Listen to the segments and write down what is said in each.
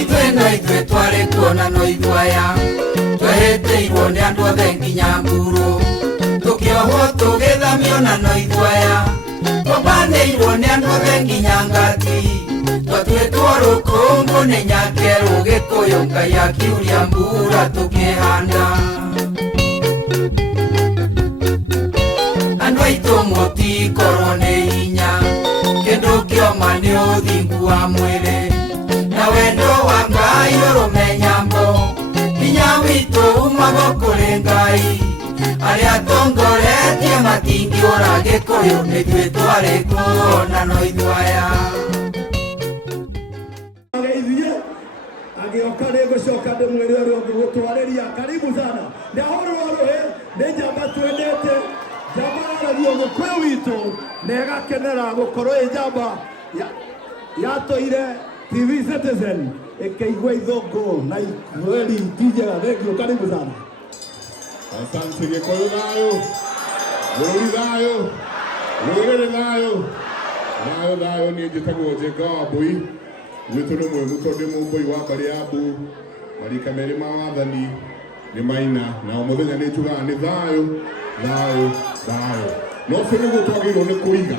itwe twari kuona no ithwaya tweheteirwo nĩ andũ othe nginya Mburu tukiohwo tũgĩthamio na no ithwaya tũbanĩirwo nĩ andũ othe nginya Ngati twatuĩtwo rũkũngũ nĩ Nyakeru Gĩkũyũ Ngai akiuria mbura tũkĩhanda andũ aitũ mũtikorwo nĩ hinya kĩndũ kĩoma nĩ ũthingu wa mwĩrĩ na wendo wa Ngai ũrũmenyambo hinya witũ umago kũrĩ Ngai arĩa atongoretie matingĩũra Gĩkũyũ nĩthuĩ twarĩ kuona no ithwaya agĩoka nĩngũcoka ndĩmwĩre ũrĩa ũngĩ gũtwarĩria karibu sana ndahũrwo rũhĩ nĩ njamba twendete njamba yaragia Mũkũyũ witũ na ĩgakenera gũkorwo ĩ njamba yatũire TV Citizen ĩkĩigua ithũngũ na kweli ti njega. Thengio, karibu sana. Asante. Gĩkũyũ thayũ, bũrũri thayũ, rũrĩrĩ thayũ, thayũ. Niĩ njĩtagwo Njenga Wambui, gwitũ nĩ mwĩmu tondũ ndĩ mũmbũi wa mbarĩ ya Mbu, marika merĩ ma wathani nĩ maina na o mũthenya nĩ njugaga nĩ thayũ. No ũcio nĩguo twagĩrĩirwo nĩ kũiga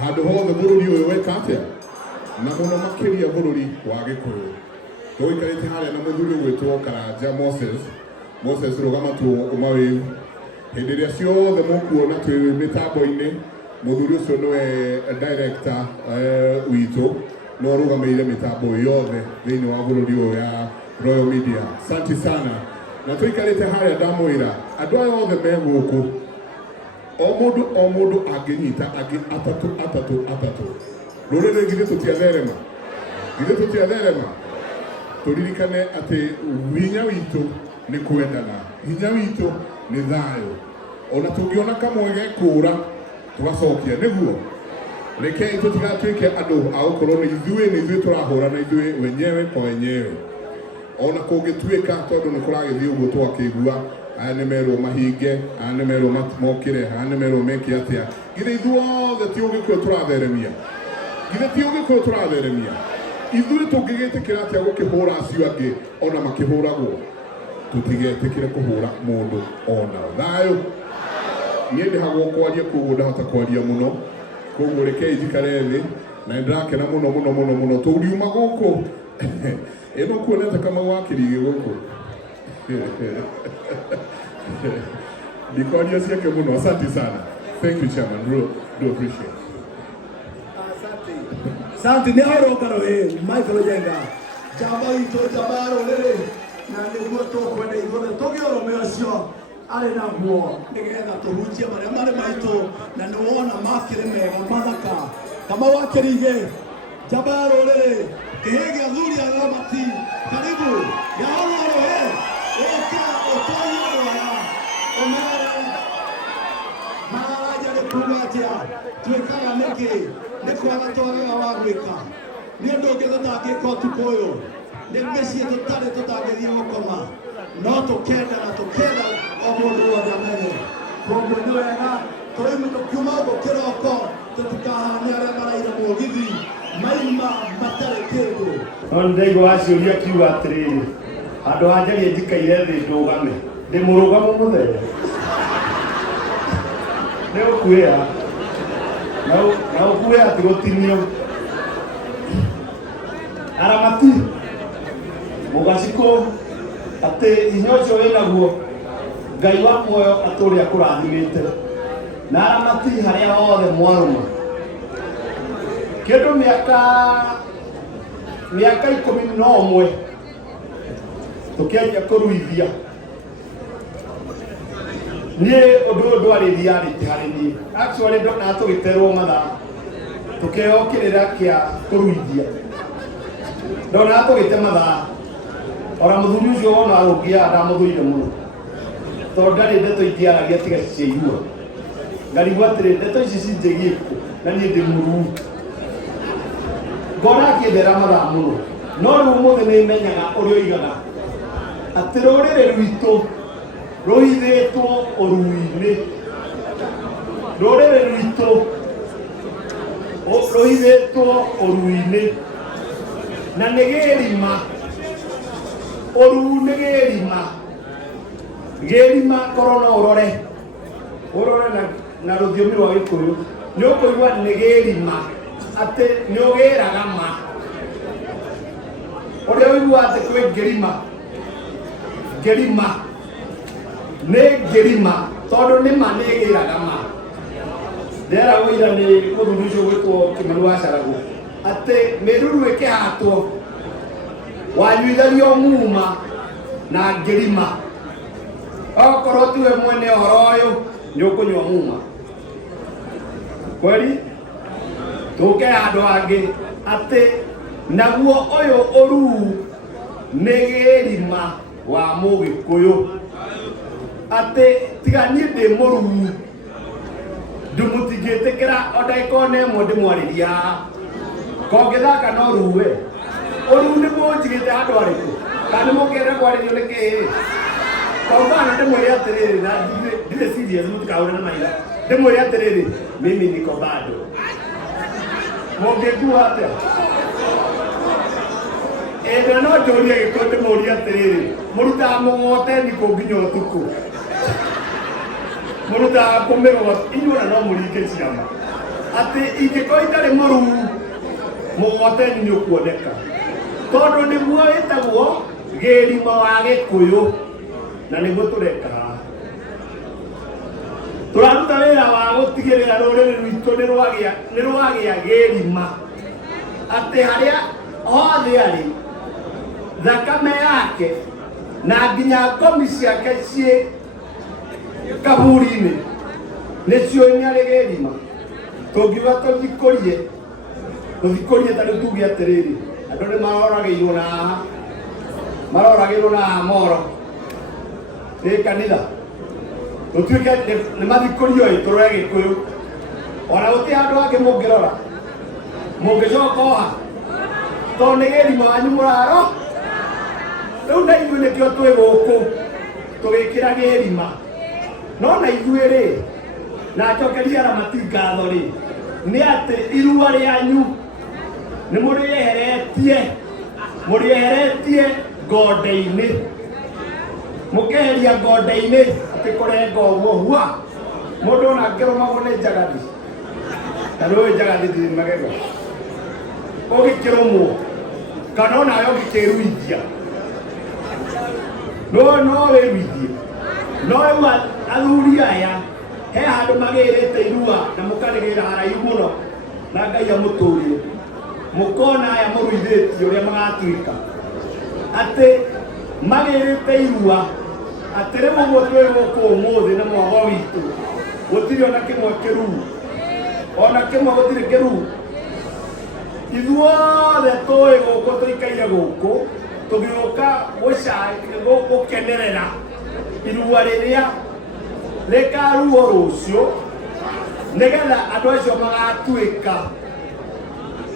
handũ hothe bũrũri ũyũ weka atĩa na mũno makĩria bũrũri wa Gĩkũyũ. Tũgĩikarĩte harĩa na mũthuri ũgwĩtwo Karanja Moses rũgama tu ũmawĩu hĩndĩ ĩrĩa ciothe mũkuona twĩ mĩtambo-inĩ mũthuri ũcio nĩwe director witũ no arũgamĩrĩire mĩtambo yothe thĩinĩ wa bũrũri ũyũ ya Royal Media. Asante sana. Na tũikarĩte harĩa ndamwĩra andũ aya othe me gũkũ o mũndũ angĩnyita angĩ atatũ rũrĩrĩ githĩ tũtiatherema tũririkane atĩ hinya witũ nĩ kwendana, hinya witũ nĩ thayũ. Ona tũngĩona kamwe gekũra tũgacokia nĩguo rekei tũtigatuĩke andũ a gũkorwo nĩ ithuĩ tũrahũrana ithuĩ wenyewe kwa wenyewe. Ona kũngĩtuĩka tondũ nĩ kũragĩthiĩ ũguo twakĩigua aya nĩ merwo mahinge, aya nĩ merwo mokĩre, aya nĩ merwo meke atĩa. Githĩ ithuothe ti Ũgĩkũyũ tũratheremia, ithuĩ tũngĩgĩtĩkĩra atĩa gũkĩhũra acio angĩ ona makĩhũragwo, tũtigetĩkĩre kũhũra mũndũ ona thayũ. Niĩ ndĩhagwo kwaria koguo ndahota kwaria mũno, koguo rekei njikare thĩ na nĩndĩrakena mũno tũriuma gũkũ ĩno kuonete kama wakĩrigĩ gũkũ ndikwaria ciake mũno. Asante sana. Thank you chairman, do appreciate. Asante. Nĩ ahũrwo rũhĩ Michael Njenga njamba itũ, njamba ya rũrĩrĩ na nĩguo tũkwenda igũrũ tũgĩe ũrũme ũcio arĩ naguo nĩgetha tũhunjie marĩa marĩ maitũ na nĩ wona makĩrĩ mega mathaka kama wakĩrigĩ njamba ya rũrĩrĩ kĩhĩ gĩa thuri ya Ramati. Karibu nĩ ahũrwo rũhĩ ũka ũtorie rwaya ũmere mararaja nĩ kuga atĩa twĩkaga nĩkĩ nĩ kwaga twagaga wa gwĩka nĩ ũndũ ũngĩ tũtangĩka ũtukũ ũyũ nĩ mĩciĩ tũtarĩ tũtangĩthiĩ gũkoma no tũkenda o mũndũ wothe amenye. Koguo nĩ wega tũkiuma ũguo kĩroko tũtikahane arĩa maraira mũgithi maima matarĩ kĩndũ. No nĩndaigua aciũria akiuga atĩrĩrĩ handũ ha njarie njikaire thĩ ndũgame ndĩ mũrũgamo mũthenya nĩ ũkuĩra na ũkuĩra atĩ gũtinio Aramati mũgacikũ atĩ hinya ũcio wĩnaguo Ngai wa muoyo atũre akũrathimĩte na Aramati harĩa hothe mwarũma kĩndũ mĩaka 11 tũkĩanjia kũruithia niĩ ũndũ ũyũ ndwarĩ reality harĩ niĩ. Actually ndona tũgĩterwo mathaa tũkĩheo kĩrĩra kĩa kũruithia ndona tũgĩte mathaa ona mũthuri ũcio wona arũngiaga ndamũthũire mũno tondũ ndarĩ ndeto ingĩaragia tiga ciaigua ngarigwo atĩrĩ ndeto ici cinjĩgie kũ na niĩ ndĩ mũruu ngona akĩndera mathaa mũno no rĩu ũmũthĩ nĩmenyaga ũrĩa oigaga atĩ rũrĩrĩ rwitũ rũhithĩtwo ũrui-inĩ, rũrĩrĩ rwitũ rũhithĩtwo ũrui-inĩ na nĩ gĩrima ũru nĩ gĩrima korwo no ũrore na rũthiomi rwa Gĩkũyũ nĩ ũkũigua nĩ gĩrima atĩ nĩ ũgĩraga ma ũrĩa ũigua atĩ kwĩ ngĩrima nĩ ngĩrima tondũ nĩ ma nĩ ĩgĩraga ma ndĩreragwo ira nĩ mũthuri ũcio gwĩtwo Kĩmani wa Caragũ atĩ mĩruru ĩkĩhatwo wanyuithario muma na ngĩrima okorwo tiwe mwene ũhoro ũyũ nĩ ũkũnyua muma kweli tũke andũ angĩ atĩ naguo ũyũ ũruu nĩ gĩrima wa Mũgĩkũyũ atĩ tiga niĩ ndĩ mũruu ndũmũtingĩtĩkĩra o ndagĩka ona ĩmwe ndĩmwarĩria kongĩthaka no ruwe ũruu nĩ mũnjigĩte handũ harĩkũ kana nĩ mũkĩenda kwarĩrio nĩ kĩĩ kwa mfano ndĩmwĩre atĩrĩrĩ na ndirĩ serious mũtikahũre na maitho ndĩmwĩre atĩrĩrĩ mimi niko bado mũngĩkua atĩa ĩndĩ no njũrie Gĩkũyũ ndĩmũrie atĩrĩrĩ mũrutaga mũgoteni kũ nginya ũtukũ mũrutaga kũmĩgota inyuona no mũringe ciama atĩ ingĩkorwo itarĩ mũruu mũgoteni nĩ ũkuoneka tondũ nĩguo wĩtagwo gĩrima wa Gĩkũyũ na nĩguo tũreka tũraruta wĩra wa gũtigĩrĩra rũrĩrĩ rwitũ nĩ rwagĩa gĩrima atĩ harĩa hothe arĩ thakame yake na nginya ngomi ciake ciĩ kaburi-inĩ nĩcio nĩarĩ gĩrima tũngiuga tũthikũrie tarĩ tuge atĩrĩrĩ andũ nĩ maroragĩirwo na haha moro nĩ kanitha tũtuĩke nĩ mathikũrio tũrore Gĩkũyũ ona gũtirĩ handũ hangĩ mũngĩrora mũngĩcoka oha tondũ nĩ gĩrima wanyu mũraro rĩu na ithuĩ nĩkĩo twĩ gũkũ tũgĩkĩra gĩrima no na ithuĩ rĩ na njokeria Aramati ngatho rĩ nĩ atĩ irua rĩanyu nĩ mũrĩeheretie ngonde-inĩ mũkeheria ngonde-inĩ atĩ kũrenga ũguo hua mũndũ ona angĩrũmagwo nĩ njagathi na nĩũĩ njagathi ndĩ magego ũgĩkĩrũmwo kana onawe ũngĩkĩruithia no wĩruithie no rĩu athuri aya he handũ magĩrĩte irua na mũkarĩgĩra haraihu mũno na Ngai amũtũrie mũkona aya mũruithĩtie ũrĩa magatuĩka atĩ magĩrĩte irua atĩ rĩu ũguo twĩ gũkũ ũmũthĩ na mwago witũ gũtirĩ ona kĩmwe kĩruu gũtirĩ kĩruu ithuothe tũĩ gũkũ tũikaire gũkũ tũgĩũka gũkenerera irua rĩrĩa rĩkaruo rũciũ nĩgetha andũ acio magatuĩka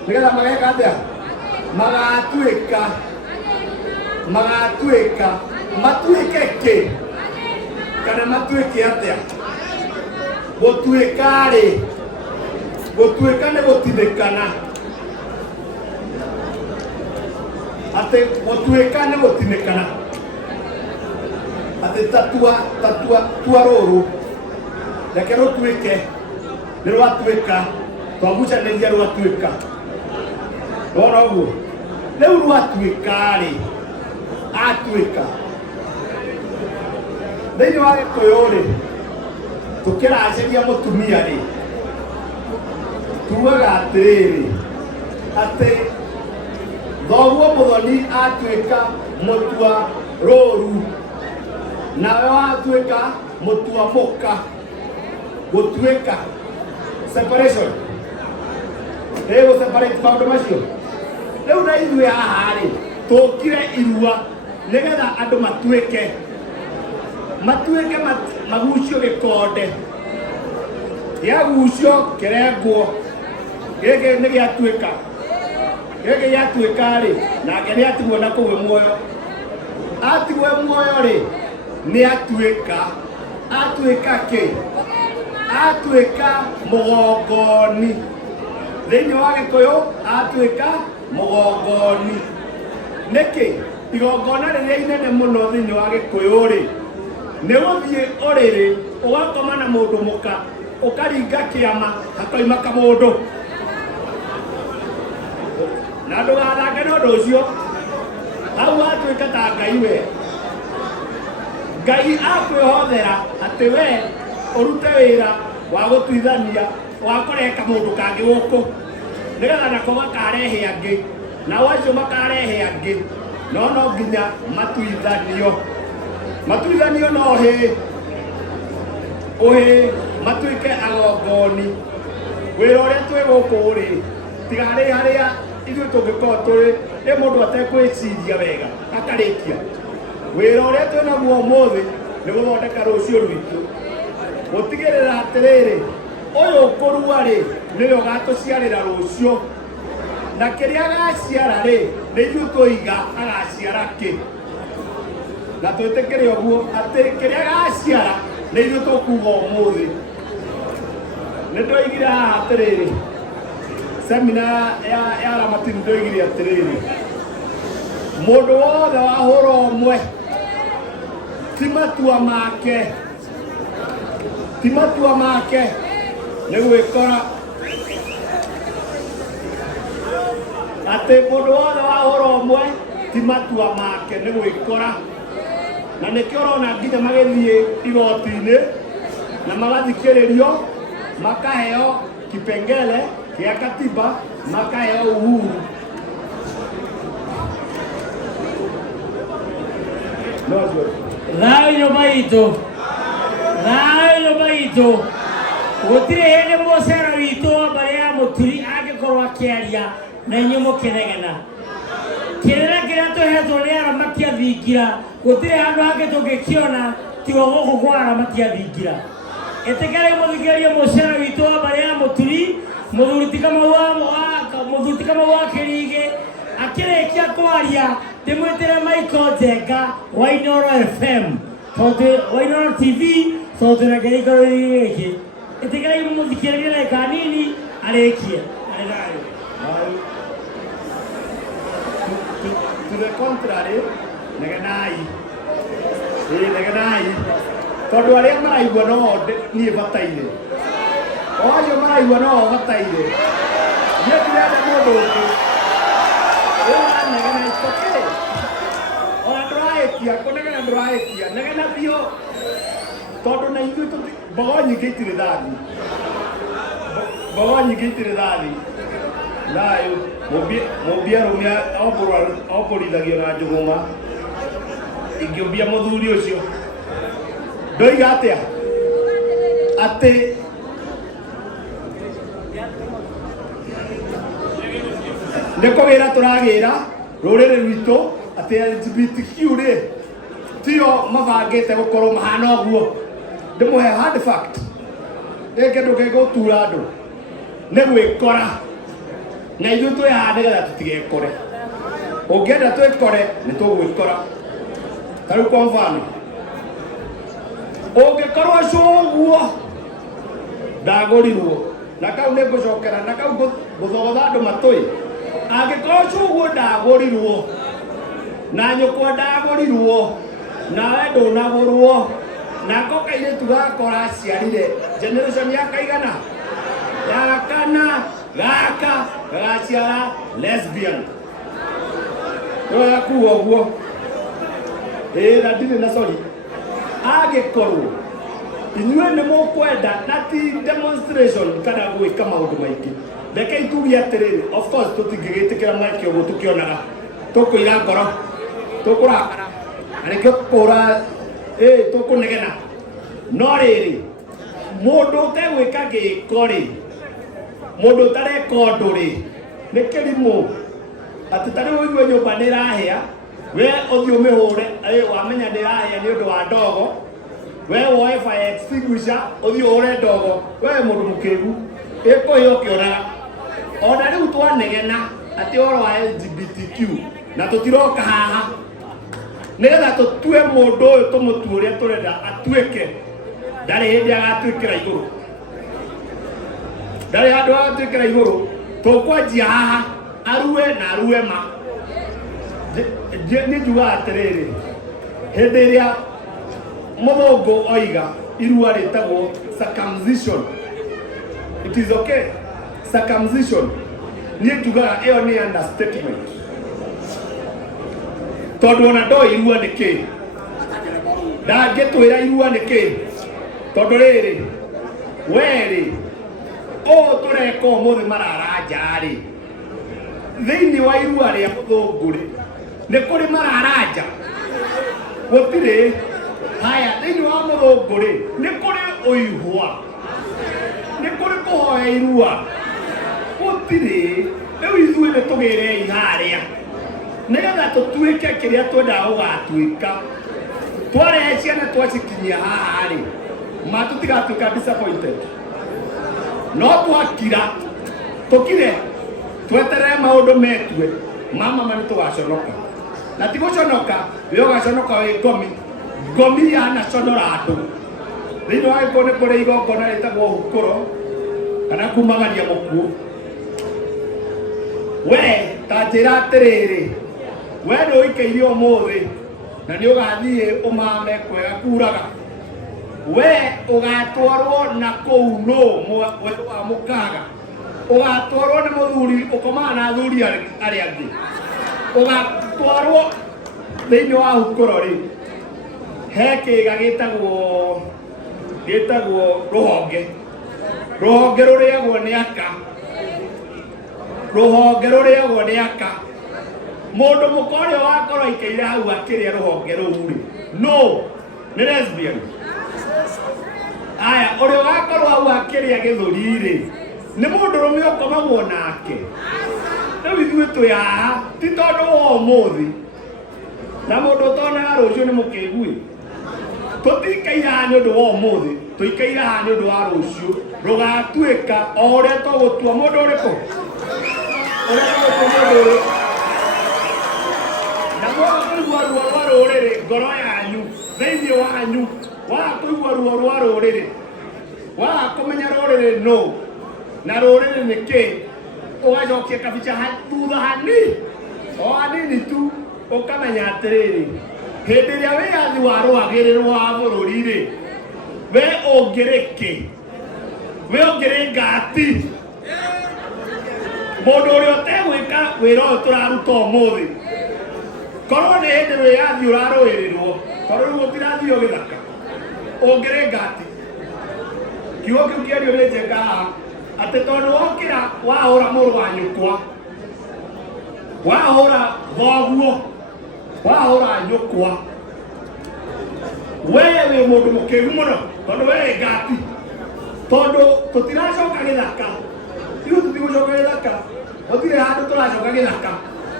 nĩgetha mageka atĩa magatuĩka matuĩke kĩ kana matuĩke atĩa gũtuĩka rĩ gũtuĩka nĩ gũtithĩkana atĩ gũtuĩka nĩ gũtinĩkana atĩ tatua rũrũ reke rũtuĩke nĩ rwatuĩka twagucanĩria rwatuĩka rwona ũguo rĩu rwatuĩka rĩ atuĩka thĩinĩ wa Gĩkũyũ rĩ tũkĩracĩria mũtumia rĩ tugaga atĩrĩrĩ atĩ thoguo mũthoni atuĩka mũtua rũru nawe watuĩka mũtua mũka gũtuĩka separation gũseparate maũndũ macio rĩu na ithuĩ haha rĩ tũkire irua nĩgetha andũ matuĩke magucio gĩkonde gĩagucio kĩrengwo gĩkĩ nĩ gĩatuĩka gĩkĩ gĩatuĩka rĩ nake nĩ atigwo na kũu muoyo atigwo muoyo rĩ nĩ atuĩka kĩ atuĩka mũgongoni thĩinĩ wa Gĩkũyũ atuĩka mũgongoni nĩkĩ igongona rĩrĩa inene mũno thĩinĩ wa Gĩkũyũ rĩ nĩ gũthiĩ ũrĩrĩ ũgakoma na mũndũ mũka ũkaringa kĩama hakoima kamũndũ na ndũgathange nĩ ũndũ ũcio hau atuĩka ta Ngai we Ngai akwĩhothera atĩ we ũrute wĩra wa gũtuithania wakũreka mũndũ kangĩ gũkũ nĩgetha nako makarehe angĩ nao acio makarehe angĩ no nginya matuithanio no ũhĩ matuĩke agongoni wĩra ũrĩa twĩ gũkũ rĩ tiga harĩa ithuĩ tũngĩkorwo tũrĩ nĩ mũndũ atekwĩciria wega akarĩkia wĩra ũrĩa twĩ naguo ũmũthĩ nĩ gũthondeka rũciũ rwitũ gũtigĩrĩra atĩrĩrĩ ũyũ ũkũrua rĩ nĩwe ũgatũciarĩra rũciũ na kĩrĩa agaciara rĩ nĩ ithuĩ tũiga agaciara kĩ na twĩtĩkĩre ũguo atĩ kĩrĩa agaciara nĩ ithuĩ tũkuga ũmũthĩ nĩ ndoigire haha atĩrĩrĩ semina ya Ramatini ndoigire atĩrĩrĩ mũndũ wothe wahũra ũmwe ti matua make nĩ gwĩkora atĩ mũndũ wothe wahũra ũmwe ti matua make nĩ gwĩkora na nĩkĩo ũrona nginya magĩthiĩ igoti-inĩ na magathikĩrĩrio makaheo kipengele kĩa katiba makaheo uhuru Thayũ maitũ gũtirĩ hĩndĩ mũcera witũ wa mbarĩ ya mũturi angĩkorwo akĩaria na inyuĩ mũkĩnegena kĩrĩra kĩrĩa tũhetwo nĩ aramati a thingira gũtirĩ handũ hangĩ tũngĩkĩona tiga gũkũ kwa aramati a thingira ĩtĩkĩrai mũthikĩrĩrie mũcera witũ wa mbarĩ ya mũturi mũthuri ti Kamau wa Kĩrigĩ akĩrĩkia kwaria ndĩmwĩtĩre Michael Njenga wa Inooro FM wa Inooro TV tondũ na kĩrĩkĩro gĩkĩ ĩtĩkĩrai mũthikĩrĩrie ndagĩka nini arĩkie to the contrary negenai tondũ arĩa maraigua no niĩ bataire o acio maraigua no bataire niĩ ndirenda mũndũ ũngĩ negena itokee ona ndũrahĩtia kũnegena ndũrahĩtia negena biũ tondũ na ithuĩ mbogo nyingĩ itirĩ thathi nayo mũmbia rũmia ombũrithagio na njũgũma ingĩũmbia mũthuri ũcio ndoiga atĩa atĩ nĩ kũgĩra tũragĩra rũrĩrĩ rwitũ atĩ LGBTQ rĩ tio mabangĩte gũkorwo mahana ũguo ndĩmũhe hard fact rĩngĩ ndũngĩgũtura andũ nĩ gwĩkora na ithuĩ twĩ haha nĩgetha tũtigekore ũngĩenda twĩkore nĩ tũgwĩkora tarĩu kwa mfano ũngĩkorwo ũguo ndagũrirwo na kau nĩ ngũcokera na kau ngũthogotha andũ matũĩ angĩkorwo ũguo ndagũrirwo na nyũkwa ndagũrirwo nawe ndũnagũrwo nako kairĩtu gakora aciarire generation ya kaigana ya kana gaka gagaciara lesbian gakuga ũguo na ndirĩ na sorry angĩkorwo inyuĩ nĩ mũkwenda na ti demonstration kana gwĩka maũndũ maingĩ reke ituge atĩrĩrĩ of course tũtingĩgĩtĩkĩra maikio ũguo tũkĩonaga tũkũira ngoro tũkũrakara na nĩkĩo kũra tũkũnegena no rĩrĩ mũndũ ũtegwĩka gĩko rĩ mũndũ ũtareka ũndũ rĩ nĩ kĩrimũ atĩ tarĩ ũigue nyũmba nĩ ĩrahĩa we ũthiĩ ũmĩhũre wamenya nĩ ĩrahĩa nĩ ũndũ wa ndogo we woe fire extinguisher ũthiĩ ũhũre ndogo we mũndũ mũkĩgu ĩkũhĩa ũkĩonaga ona rĩu twanegena atĩ ũhoro wa LGBTQ na tũtiroka haha nĩgetha tũtue mũndũ ũyũ tũmũtue ũrĩa tũrenda atuĩke ndarĩ hĩndĩ agatuĩkĩra igũrũ ndarĩ handũ agatuĩkĩra igũrũ tũkwanjia haha arue na arue ma nĩ njuga atĩrĩrĩ hĩndĩ ĩrĩa mũthũngũ oiga irua rĩtagwo circumcision, it is okay, circumcision niĩ njugaga ĩyo nĩ understatement tondũ ona ndoĩ irua nĩ kĩ, ndangĩtwĩra irua nĩ kĩ tondũ rĩrĩ werĩ ũũ tũreka ũmũthĩ mararanja-rĩ thĩinĩ wa irua rĩa mũthũngũ-rĩ nĩ kũrĩ mararanja gũtirĩ. Haya thĩinĩ wa mũthũngũ-rĩ nĩ kũrĩ ũihwa, nĩ kũrĩ kũhoya irua gũtirĩ. Rĩu ithuĩ nĩ tũgĩrei harĩa nĩgetha tũtuĩke kĩrĩa twendaga gũgatuĩka. Twarehe ciana twacikinyia haha-rĩ ma tũtigatuĩka disappointed, no twakira tũkire tweterere maũndũ metue mama nĩ tũgaconoka, na ti gũconoka we ũgaconoka wĩ ngomi, ngomi yanaconora andũ. Thĩinĩ wa gĩkũyũ nĩ kũrĩ igongona rĩtagwo hukũro kana kumagania mũkuũ. We ta njĩra atĩrĩrĩ we nĩ ũikĩire ũmũthĩ na nĩ ũgathiĩ ũmame kwega kuraga, we ũgatwarwo na kũu mweri wa mũkaga, ũgatwarwo nĩ mũthuri ũkomaga na athuri arĩa angĩ, ũgatwarwo thĩinĩ wa hukũro-rĩ he kĩga gĩtagwo rũhonge, rũhonge rũrĩagwo nĩ aka, rũhonge rũrĩagwo nĩ aka. Mũndũ mũka ũrĩa wakorwo aikĩire hau akĩrĩa rũhonge rũu-rĩ no nĩ lesbian. Aya ũrĩa wakorwo hau akĩrĩa gĩthũri-rĩ nĩ mũndũrũme ũkomagwo nake. Rĩu ithuĩ twĩ haha ti tondũ wa ũmũthĩ na mũndũ ũtonaga rũciũ nĩ mũkĩgu. Tũtikaire haha nĩ ũndũ wa ũmũthĩ, tũikaire haha nĩ ũndũ wa rũciũ rũgatuĩka o ũrĩa tũgũtua mũndũ ũrĩkũ, ũrĩa tũgũtua mũndũ ũrĩkũ. Na mwaga kũigua ruo rwa rũrĩrĩ ngoro yanyu thĩinĩ wanyu, waga kũigua ruo rwa rũrĩrĩ, waga kũmenya rũrĩrĩ no na rũrĩrĩ nĩ kĩ, ũgacokia kabica thutha hanini o hanini tu ũkamenya atĩrĩrĩ hĩndĩ ĩrĩa wĩyathi wa rwagĩrĩrwo wa bũrũri-rĩ we ũngĩrĩ kĩ, we ũngĩrĩ ngati. Mũndũ ũrĩa ũtegwĩka wĩra ũyũ tũraruta ũmũthĩ korwo nĩ hĩndĩ wĩyathi ũrarũĩrĩrwo tondũ rĩu gũtirathio gĩthaka ũngĩrĩ ngati. Kiugo kĩu kĩario nĩ njenga haha atĩ tondũ wokĩra wahũra mũrũ wa nyũkwa, wahũra thoguo, wahũra nyũkwa, we wĩ mũndũ mũkĩgu mũno tondũ we wĩ ngati. Tondũ tũtiracoka gĩthaka, ithuĩ tũtigũcoka gĩthaka, gũtirĩ handũ tũracoka gĩthaka.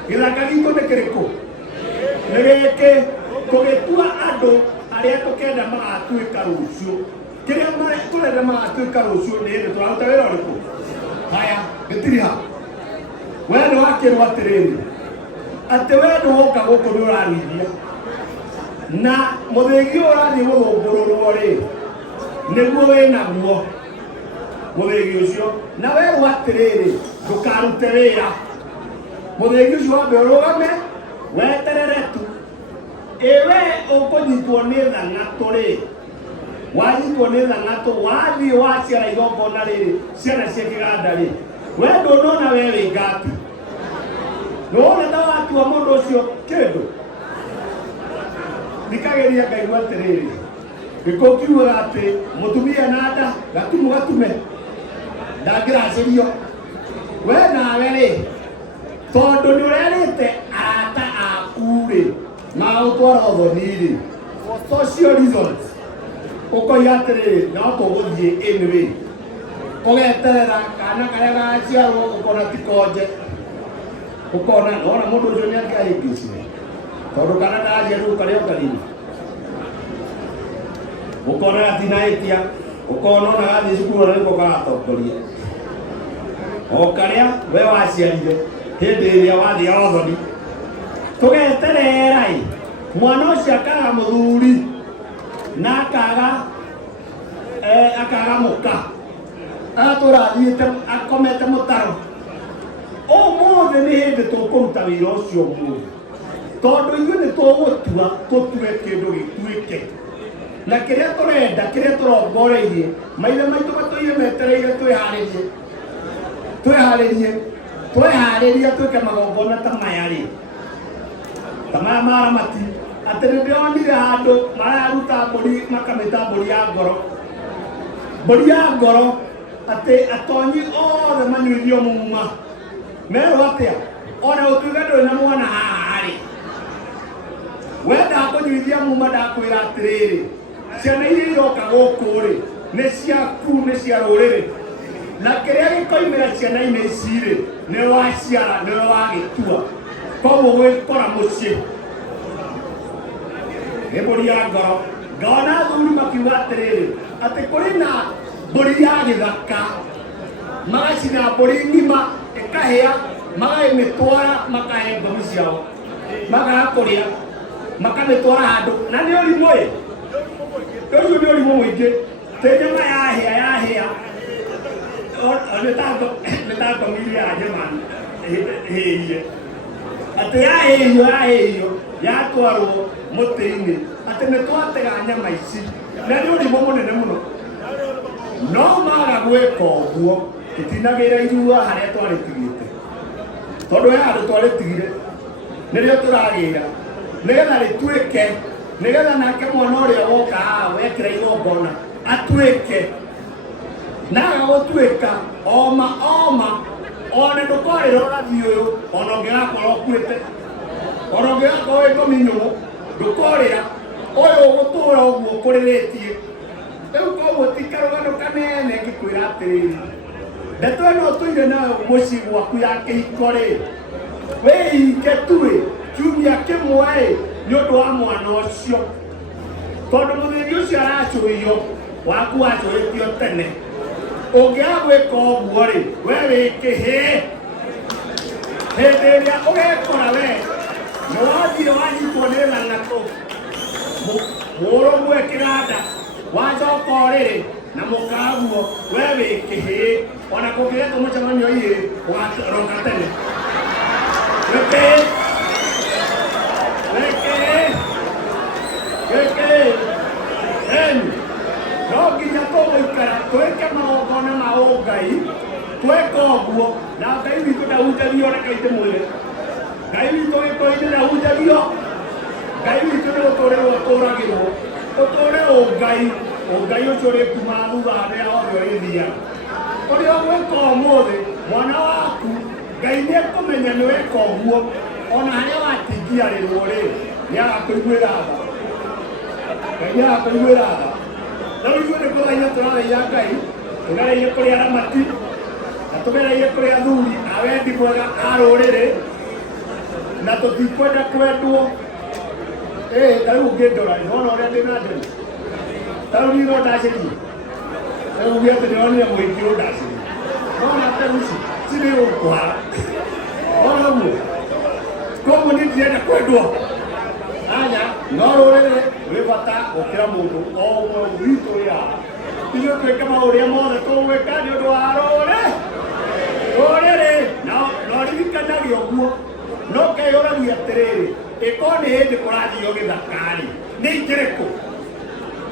Gĩthaka gitũ nĩ kĩrĩkũ? Nĩ gĩkĩ tũgĩtua andũ arĩa tũkenda magatuĩka rũciũ. Kĩrĩa tũrenda magatuĩka rũciũ nĩ hĩndĩ tũraruta wĩra ũrĩkũ? Haya gĩtirĩ ha. We nĩ wakĩrwo atĩrĩrĩ atĩ we ndũgoka gũkũ nĩ ũraruithia na mũthĩgi ũyũ ũrathiĩ gũthũngũrũrwo-rĩ nĩguo wĩ naguo mũthĩgi ũcio, na werwo atĩrĩrĩ ndũkarute wĩra. Mũthĩgi ũcio wambe ũrũgame weterere tu. We ũkũnyitwo nĩ thang'atũ-rĩ, wanyitwo nĩ thang'atũ wathiĩ waciara igongona rĩrĩ ciana cia kĩganda-rĩ we ndũnona we wĩ ngati. Nĩwona ta watua mũndũ ũcio kĩndũ. Thikagĩria ngaigua atĩrĩrĩ gĩkũyũ kiugaga atĩ mũtumia na nda gatumu gatume ndangĩracĩrio. We nawe-rĩ tondũ nĩ ũrerĩte arata aku-rĩ magũtwara ũthoni-rĩ for social reasons ũkoiga atĩrĩrĩ no tũgũthiĩ anyway, ũgeterera kana karĩa gaciarwo ũkona ti konje, ũkona nona mũndũ ũcio nĩ angĩahĩngĩcire tondũ kana ndaria rĩu karĩa ũkarĩire, ũkona gatinahĩtia, ũkona ona gathiĩ cukuru ona nĩko gagatongoria o karĩa we waciarire hĩndĩ ĩrĩa wathia ũthoni. Tũgeterera-ĩ mwana ũcio akaga mũthuri na akaga mũka agatũra athiĩte akomete mũtaro Ũmũthĩ nĩ hĩndĩ tũkũruta wĩra ũcio ũmũthĩ, tondũ ithuĩ nĩ tũgũtua tũtue kĩndũ gĩtuĩke, na kĩrĩa tũrenda, kĩrĩa tũrongoreirie, maithe maitũ matũire metereire twĩharĩrie twĩke magongona ta maya rĩ, ta maya ma Ramati, atĩ nĩ ndĩronire handũ mararuta mbũri makamĩta mbũri ya ngoro, atĩ atonyi othe manyuithio muma, merwo atĩa, ona ũtuĩke ndũrĩ na mwana haha rĩ, wenda kũnyuithia muma ndakwĩra atĩrĩrĩ, ciana iria iroka gũkũ rĩ, nĩ ciaku, nĩ cia rũrĩrĩ, na kĩrĩa gĩkoimĩra ciana-inĩ ici rĩ, nĩ waciara, nĩ wagĩtua, koguo gwĩkora mũciĩ nĩ mbũri ya ngoro. Ngona athuri makiuga atĩrĩrĩ, atĩ kũrĩ na mbũri ya gĩthaka, magacina mbũri ng'ima ĩkahĩa, makamĩtwara makahe ng'ombe ciao, makaga kũrĩa, makamĩtwara handũ, na nĩ ũrimũ ĩ, ũcio nĩ ũrimũ mũingĩ, tĩ nyama yahĩa nĩ ta ngomiria ya Njemani hĩire, atĩ yahĩhio yatwarwo mũtĩ-inĩ, atĩ nĩ twatega nyama ici, na nĩ ũrimũ mũnene mũno, no maga gwĩka ũguo, tũtinagĩra irua harĩa twarĩtigĩte, tondũ he handũ twarĩtigire, nĩrĩo tũragĩra, nĩgetha rĩtuĩke, nĩgetha nake mwana ũrĩa woka haha wekĩra igongona atuĩke, na agagũtuĩka oma ona ndũkorĩra ũrathi ũyũ, ona ũngĩgakorwo ũkuĩte, ona ũngĩgakorwo wĩ ngũminyũmũ, ndũkorĩra ũyũ ũgũtũra ũguo ũkũrĩrĩtie. Rĩu koguo ti karũgano kanene ngĩkwĩra atĩrĩrĩ, ndeto ĩno ũtũire nayo mũciĩ gwaku ya kĩhiko rĩ, wĩhinge tu ĩ, kiumia kĩmwe ĩ, nĩ ũndũ wa mwana ũcio, tondũ mũthenya ũcio aracũhio waku wacũhĩtio tene, ũngĩaga gwĩka ũguo rĩ, we wĩkĩhĩ, hĩndĩ ĩrĩa ũgekora we nĩ wathire wanyitwo nĩ thang'atũ, mũrũmwe kĩganda, wacoka ũrĩrĩ na mũkaguo, we wĩkĩhĩ, ona kũngĩgetwo mũcemanio igĩrĩ ũgaroka tene, wĩkĩhĩ, no nginya tũgũikara twĩke magongona ma ũngai, twĩka ũguo, na Ngai witũ ndahunjagio, reke ndĩmwĩre, Ngai witũ gĩkũyũ-inĩ ndahunjagio, Ngai witũ nĩ gũtũũrĩrwo ũtũũragĩrwo, ũtũũre ũngai ũcio ũrĩ kuma thutha harĩa hothe ũrĩthiaga, ũrĩa ũgwĩka ũmũthĩ, mwana waku Ngai nĩ ekũmenya nĩ weka ũguo, ona harĩa watingiarĩrwo rĩ, nĩ agakũiguĩra tha, Ngai nĩ agakũiguĩra tha. Rĩu ithuĩ nĩ kũgeria tũrageria Ngai, tũgereire kũrĩ Aramati, na tũgereire kũrĩ athuri a wendi mwega a rũrĩrĩ, na tũtikwenda kwendwo. Ta rĩu ũngĩndora nĩwona ũrĩa ndĩ na ndemu, ta rĩu niĩ no ndacĩrie, ta rĩu uge atĩ nĩwonire mũingĩ ũndacĩrie, nona ndemu ici cirĩgũkwara, ona ũguo, koguo niĩ ndirenda kwendwo, anya no rũrĩrĩ rwĩ bata gũkĩra mũndũ o ũmwe witũ wĩ haha, ithuĩ twĩke maũrĩa mothe tũgwĩka nĩ ũndũ wa rũrĩrĩ, na ririkanagia ũguo, no keyũragia atĩrĩrĩ, ĩkorwo nĩ hĩndĩ kũrathio gĩthaka-rĩ, nĩ ingĩrĩkũ,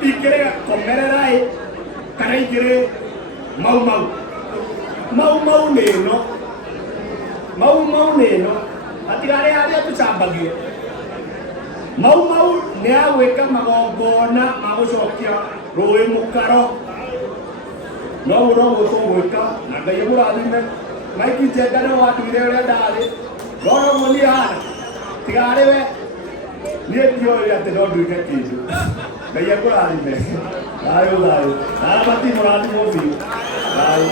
ingĩrĩ komerera-ĩ, kana ingĩrĩ mau nĩ ĩno, mau nĩ ĩno, hatirarĩ harĩa tũcambagio, mau nĩ agwĩka magongona ma gũcokia rũĩ mũkaro, noguo noguo tũgwĩka, na Ngai amũrathime. Mike Njenga nĩ wanduire ũrĩa ndarĩ, no noguo niĩ hana, tigarĩ we, niĩ ndioĩ atĩ no nduĩke kĩndũ, Ngai akũrathime, thayũ, na Aramati mũrathimwo biũ, thayũ.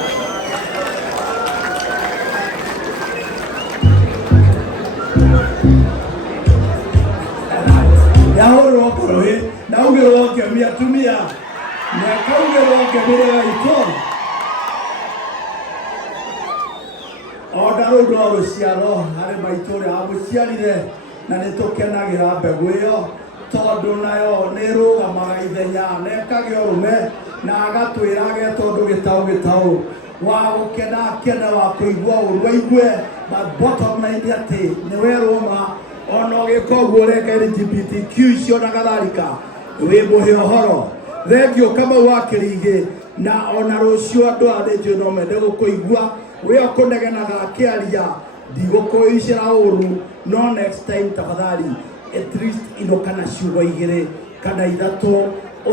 Yahũrwo korohĩ, naugĩrwo ngemi atumia, na kaugĩrwo ngemĩrĩra itũ. Onda rũu no rũciaro harĩ maitũ ũrĩa wamũciarire, na nĩ tũkenagĩra mbegũ ĩyo, tondũ nayo nĩ ĩrũgamaga ithenya, na ĩkagĩa ũrũme, na agatwĩra ge tondũ gĩtaũ wa gukena wa kuigua urwaigue but bottom line ati ni weroma ono gikoguo reka LGBTQ cio na gatharika wi muhe ohoro thengio kama wakirige na ona rucio andu a radio no mende gukuigua wi okunegenaga akiaria ndigukuicira uru no next time tafadhali at least inokana ciugo igiri kana ithatu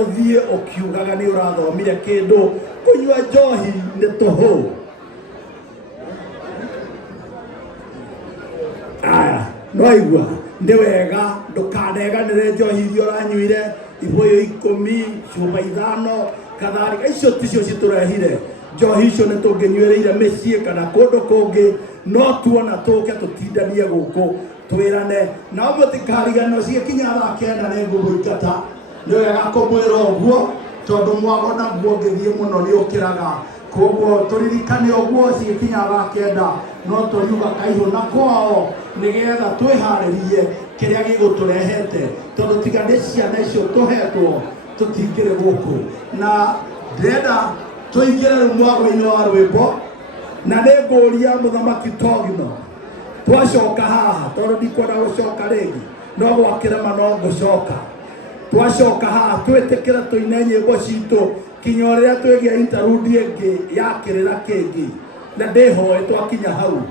uthie ukiugaga ni urathomire kindu kunywa njohi ni tuhu aya no igua ndi wega ndukaneganire njohi iria uranyuire iboyo 10 cuba 5 katharika icio ticio citurehire njohi icio ni tunginywereire micii kana kundu kungi no tuona tuke tutindanie guku twirane na mutikariganwo cikinya thaa kenda ni ngumuikata ni wega kumwira uguo tondu mwago na guo ngithie muno ni ukiraga koguo turirikane uguo cikinya thaa kenda no turiuga kaihu na kwao nigetha twiharirie kiria giguturehete tondu tiga ni ciana icio tuhetwo tutingire guku na ndenda tuingire mwago-ini wa rwimbo na niguria muthamaki Togino twacoka haha tondu ndikwenda gucoka ringi no gwakirema no ngucoka twacoka haha twitikira tuine nyimbo citu kinya riria twigia interlude ingi ya kirira kingi na ndihoe twakinya hau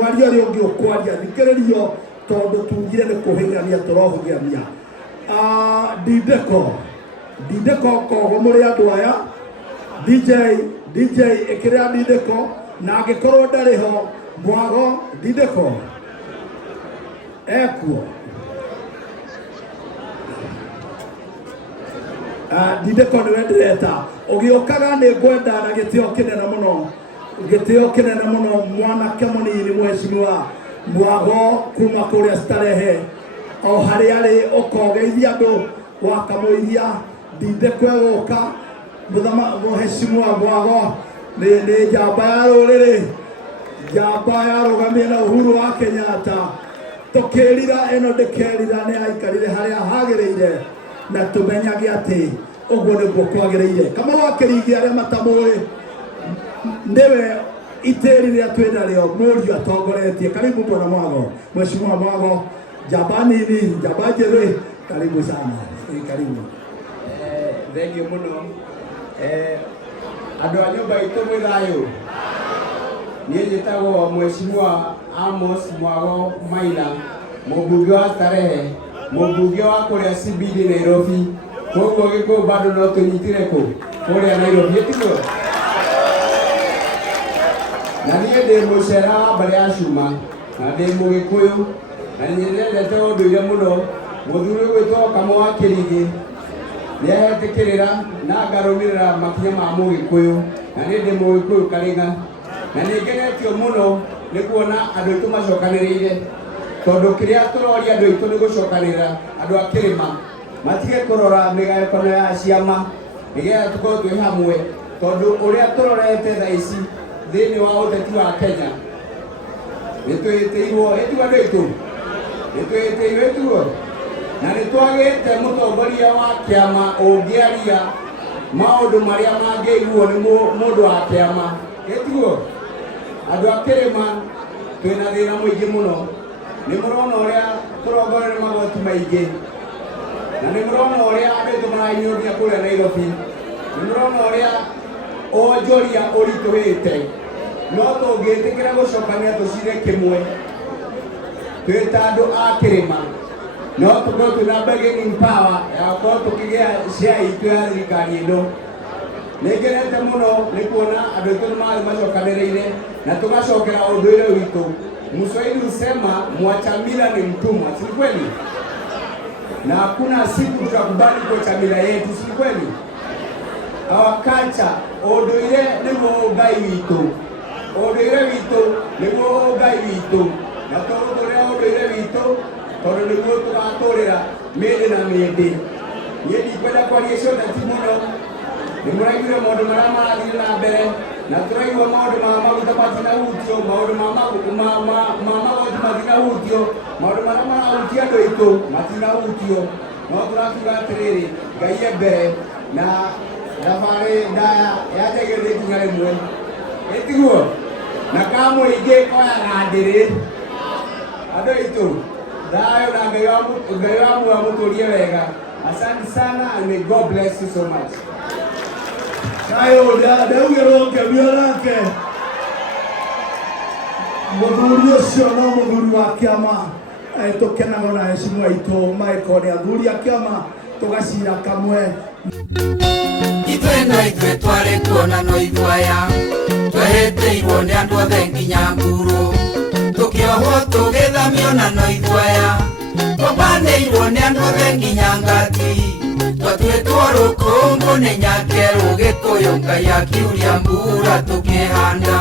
mwaria ri ungi ukwaria thikiririo tondu tugire ni kuhigania turohugania Dideko kogo muri andu aya DJ ikiria Dideko na angikorwo ndariho mwago Dideko ekuo Dideko ni wendireta ugiukaga ni ngwenda na gitio kinene muno mwanake munini mheshimiwa mwago kuma kuria starehe o hari ari ukogeithia andu wakamuithia Dideko eguka mheshimiwa mwago ni njamba ya ruriri njamba yarugamie na Uhuru wa Kenyatta tukirira eno ndikerira ni aikarire haria hagiriire na tumenyage ati uguo niguo kwagiriire kama wakirigia aria matamuri ndiwe itiri ria twina rio muri atongoretie karibu bwana mwago mheshimiwa mwago njamba nini njamba njeri karibu sana karibu thengio muno andu a nyumba itu mwithayo nie njitagwo mheshimiwa Amos Mwago Maina mubunge wa Starehe mubunge wa kuria CBD Nairobi koguo giko bado no tunyitire ku kuria Nairobi etiko na nie ndi mucera bari ya cuma na ndi mugikuyu na nie ndete unduire muno muthuri gwitwo Kamau Kirigi niehetikirira na ngarumirira makinya ma mugikuyu na nie ndi mugikuyu karinga na ningenetio muno ni kuona andu aitu macokaniriire tondu kiria turoria andu aitu ni gucokanirira andu a kirima matige kurora migayukono ya ciama nigetha tukorwo twi hamwe tondu uria turorete thaa ici thiini wa uteti wa Kenya nitwitiirwo etu andu aitu nitwitiirwo etuo na nitwagite mutongoria wa kiama ungiaria maundu maria mangiiguo ni mundu wa kiama etuo andu a kirima twina thina muingi muno ni murona uria turongore ni magoti maingi na ni murona uria andu maranyuria kuria Nairobi ni murona uria onjoria urituhite no tungitikira gucokania tucire kimwe twita andu a kirima no tukorwo twina bargaining power ya gukorwo tukigia share itu ya thirikari ino ningenete muno ni kuona andu aitu nimari macokaniriire na tugacokera unduire witu. Mswahili husema mwacha mila ni mtumwa, si kweli? Na hakuna siku tutakubali kuacha mila yetu, si kweli? Our culture unduire niguo ngai witu, unduire witu niguo ngai witu, na tuguturia unduire witu tondu niguo tugaturira mindi na mindi. Nie ndikwenda kwaria cio ndati muno ni muraigire maundu maria marathire na mbere na turaigua maundu ma maguta matinahutio maundu ma magoti matinahutio maundu maria marahutia andu aitu matinahutio no turakiuga atiriri ngai e mbere na thabarĩ ndaya yanjagĩrĩria ikinya rĩmwe ĩtiguo na kamũingĩ koyaga ndĩrĩ andũ aitũ thayũ na Ngai wa muoyo amũtũrie wega. Asante sana and may God bless you so much. Kayo ndaugĩrwo ngĩmio nake mũthuri ũcio no mũthuri wa kĩama tũkenaga na hecimu aitũ maĩkorwo nĩ athuri a kĩama tũgacira kamwe. Ithuĩ no ithuĩ twarĩ kuona no ithwaya twehĩtĩirwo nĩ andũ othe nginya nguru tũkĩohwo tũgĩthamio na no ithwaya tũbanĩirwo nĩ andũ othe nginya ngati twatuĩtwo rũkũngũ nĩ nyakerũ Gĩkũyũ Ngai akiuria mbura tũkĩhanda.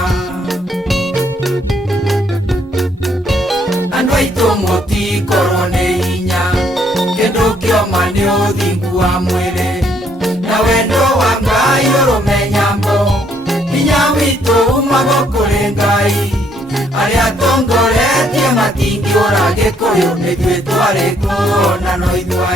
Andũ aitũ mũtikorwo nĩ hinya kĩndũ kĩoma nĩ ũthingu wa mwĩrĩ na wendo wa Ngai ũrũme nyambo hinya witũ umaga kũrĩ Ngai arĩa atongoretie matingĩũra Gĩkũyũ nĩ ithuĩ twarĩ kuona no ithwaya.